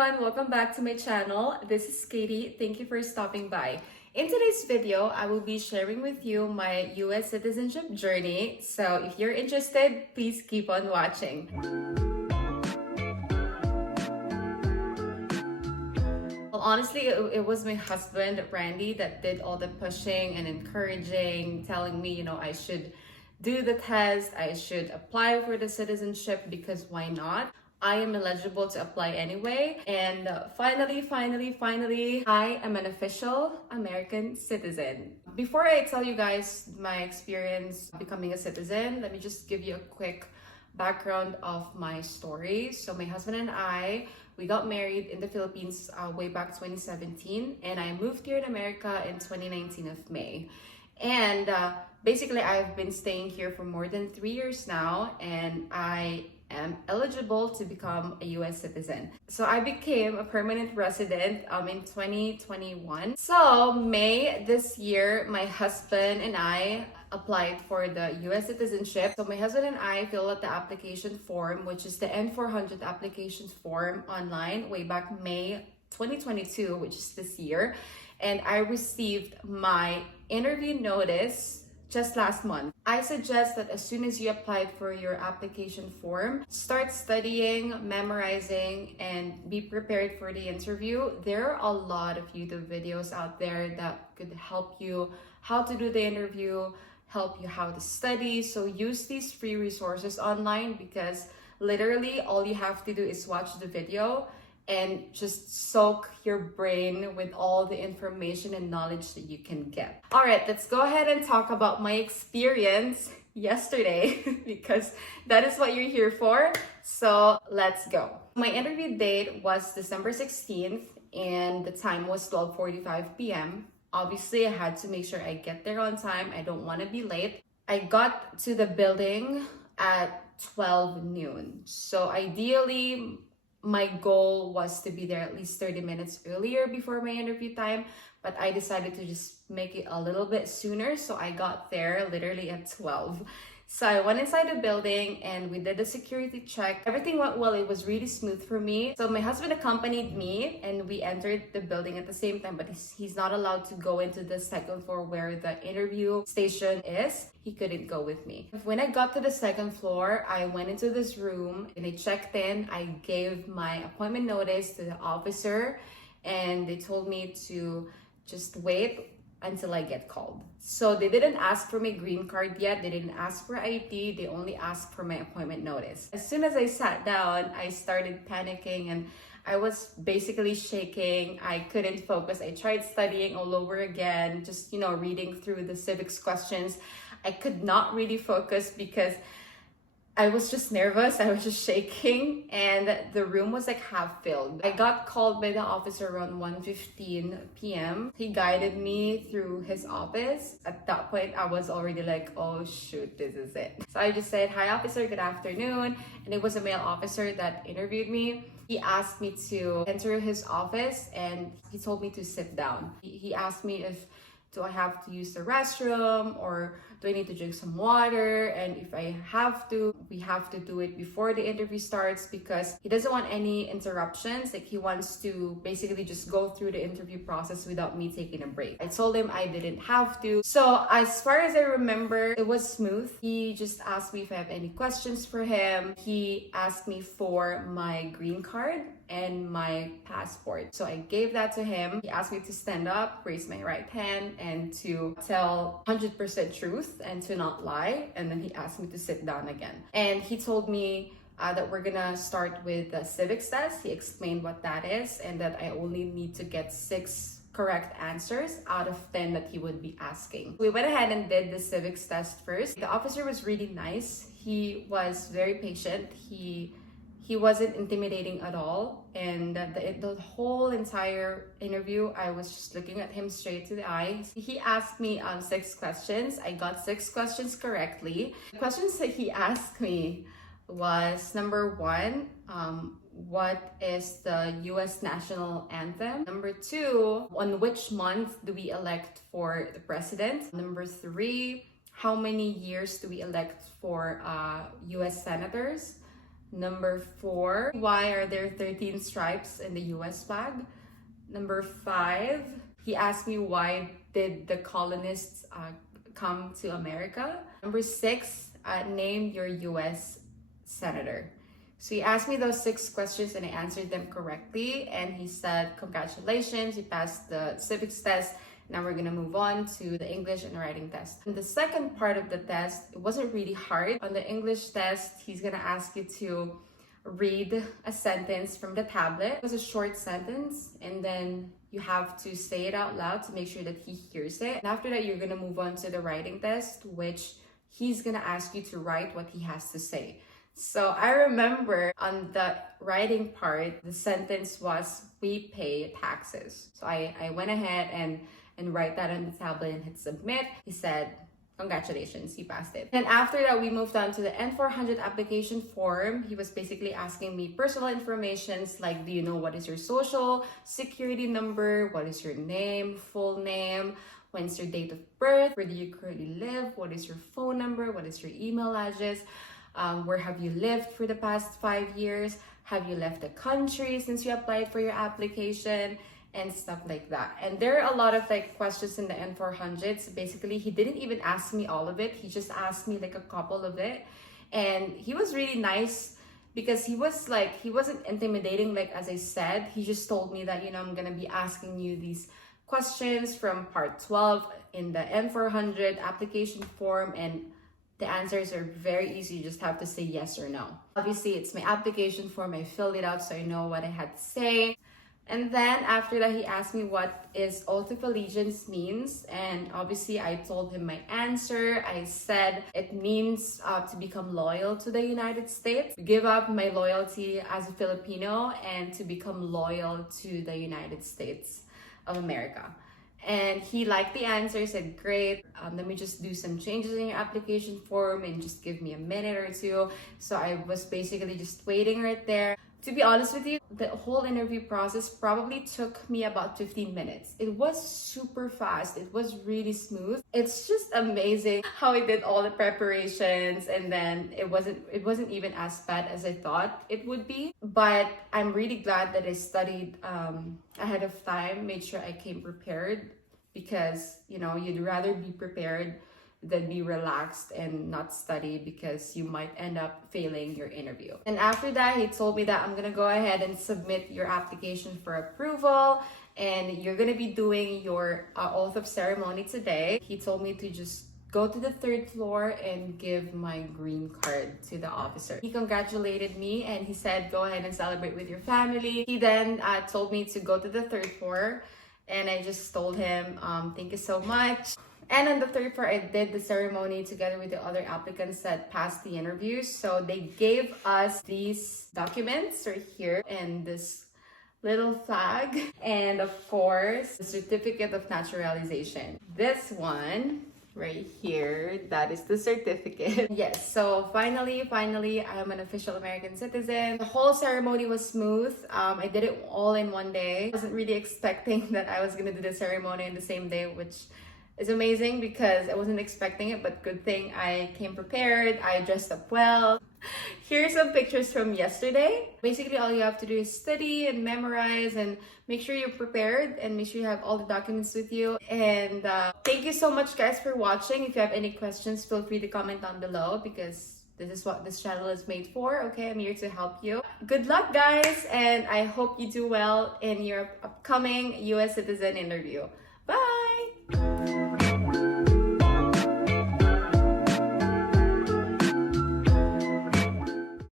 everyone, welcome back to my channel. This is Katie. Thank you for stopping by. In today's video, I will be sharing with you my US citizenship journey. So if you're interested, please keep on watching. Well, honestly, it was my husband, Randy, that did all the pushing and encouraging, telling me, I should do the test, I should apply for the citizenship because why not? I am eligible to apply anyway. And finally, I am an official American citizen. Before I tell you guys my experience becoming a citizen, let me just give you a quick background of my story. So my husband and we got married in the Philippines way back 2017, and I moved here in America in 2019 of May. And basically, I've been staying here for more than 3 years now, and I am eligible to become a US citizen. So I became a permanent resident in 2021. So May this year, my husband and I applied for the US citizenship. So my husband and I filled out the application form, which is the N400 application form online way back May 2022, which is this year. And I received my interview notice just last month. I suggest that as soon as you applied for your application form, start studying, memorizing, and be prepared for the interview. There are a lot of YouTube videos out there that could help you how to do the interview, help you how to study. So use these free resources online because literally all you have to do is watch the video and just soak your brain with all the information and knowledge that you can get. All right, let's go ahead and talk about my experience yesterday because that is what you're here for. So let's go. My interview date was December 16th and the time was 12:45 p.m. Obviously, I had to make sure I get there on time. I don't want to be late. I got to the building at 12 noon. So ideally, my goal was to be there at least 30 minutes earlier before my interview time, but I decided to just make it a little bit sooner. So I got there literally at 12. So I went inside the building and we did a security check. Everything went well. It was really smooth for me. So my husband accompanied me and we entered the building at the same time, but he's not allowed to go into the second floor where the interview station is. He couldn't go with me. When I got to the second floor, I went into this room and I checked in. I gave my appointment notice to the officer and they told me to just wait until I get called. So they didn't ask for my green card yet. They didn't ask for ID. They only asked for my appointment notice. As soon as I sat down, I started panicking and I was basically shaking. I couldn't focus. I tried studying all over again, just, reading through the civics questions. I could not really focus because I was just nervous. I was just shaking and the room was like half filled. I got called by the officer around 1:15 p.m. He guided me through his office. At that point, I was already like, oh shoot, this is it. So I just said, hi officer, good afternoon. And it was a male officer that interviewed me. He asked me to enter his office and he told me to sit down. He asked me if do I have to use the restroom or do I need to drink some water? And if I have to, we have to do it before the interview starts because he doesn't want any interruptions. Like he wants to basically just go through the interview process without me taking a break. I told him I didn't have to. So as far as I remember, it was smooth. He just asked me if I have any questions for him. He asked me for my green card and my passport. So I gave that to him. He asked me to stand up, raise my right hand, and to tell 100% truth and to not lie. And then he asked me to sit down again. And he told me that we're gonna start with the civics test. He explained what that is and that I only need to get 6 correct answers out of 10 that he would be asking. We went ahead and did the civics test first. The officer was really nice. He was very patient. He wasn't intimidating at all. And the whole entire interview, I was just looking at him straight to the eyes. He asked me 6 questions. I got 6 questions correctly. The questions that he asked me was number 1, what is the US national anthem? Number 2, on which month do we elect for the president? Number 3, how many years do we elect for US senators? Number 4, why are there 13 stripes in the US flag? Number 5, he asked me why did the colonists come to America? Number 6, name your US senator. So he asked me those 6 questions and I answered them correctly. And he said, congratulations, you passed the civics test. Now we're gonna move on to the English and writing test. And the second part of the test, it wasn't really hard. On the English test, he's gonna ask you to read a sentence from the tablet. It was a short sentence, and then you have to say it out loud to make sure that he hears it. And after that, you're gonna move on to the writing test, which he's gonna ask you to write what he has to say. So I remember on the writing part, the sentence was, we pay taxes. So I went ahead and write that on the tablet and hit submit. He said, congratulations, you passed it. And after that, we moved on to the N400 application form. He was basically asking me personal informations like, do you know what is your social security number? What is your name, full name? When's your date of birth? Where do you currently live? What is your phone number? What is your email address? Where have you lived for the past 5 years? Have you left the country since you applied for your application? And stuff like that. And there are a lot of like questions in the N400s. Basically, he didn't even ask me all of it. He just asked me like a couple of it. And he was really nice because he wasn't intimidating, like as I said. He just told me that, I'm gonna be asking you these questions from part 12 in the N400 application form, and the answers are very easy. You just have to say yes or no. Obviously, it's my application form. I filled it out so I know what I had to say. And then after that, he asked me what is oath of allegiance means. And obviously I told him my answer. I said it means to become loyal to the United States, give up my loyalty as a Filipino and to become loyal to the United States of America. And he liked the answer, said, great, let me just do some changes in your application form and just give me a minute or two. So I was basically just waiting right there. To be honest with you, the whole interview process probably took me about 15 minutes. It was super fast. It was really smooth. It's just amazing how I did all the preparations, and then it wasn't even as bad as I thought it would be. But I'm really glad that I studied ahead of time, made sure I came prepared, because you'd rather be prepared than be relaxed and not study, because you might end up failing your interview. And after that, he told me that I'm gonna go ahead and submit your application for approval, and you're gonna be doing your oath of ceremony today. He told me to just go to the 3rd floor and give my green card to the officer. He congratulated me and he said, go ahead and celebrate with your family. He then told me to go to the 3rd floor, and I just told him, thank you so much. And on the 3rd floor, I did the ceremony together with the other applicants that passed the interviews. So they gave us these documents right here and this little flag. And of course, the certificate of naturalization. This one right here, that is the certificate. Yes, so finally, I am an official American citizen. The whole ceremony was smooth. I did it all in one day. I wasn't really expecting that I was gonna do the ceremony in the same day, which is amazing because I wasn't expecting it, but good thing I came prepared. I dressed up well. Here's some pictures from yesterday. Basically, all you have to do is study and memorize and make sure you're prepared and make sure you have all the documents with you. And thank you so much, guys, for watching. If you have any questions, feel free to comment down below, because this is what this channel is made for. Okay, I'm here to help you. Good luck, guys, and I hope you do well in your upcoming US citizen interview.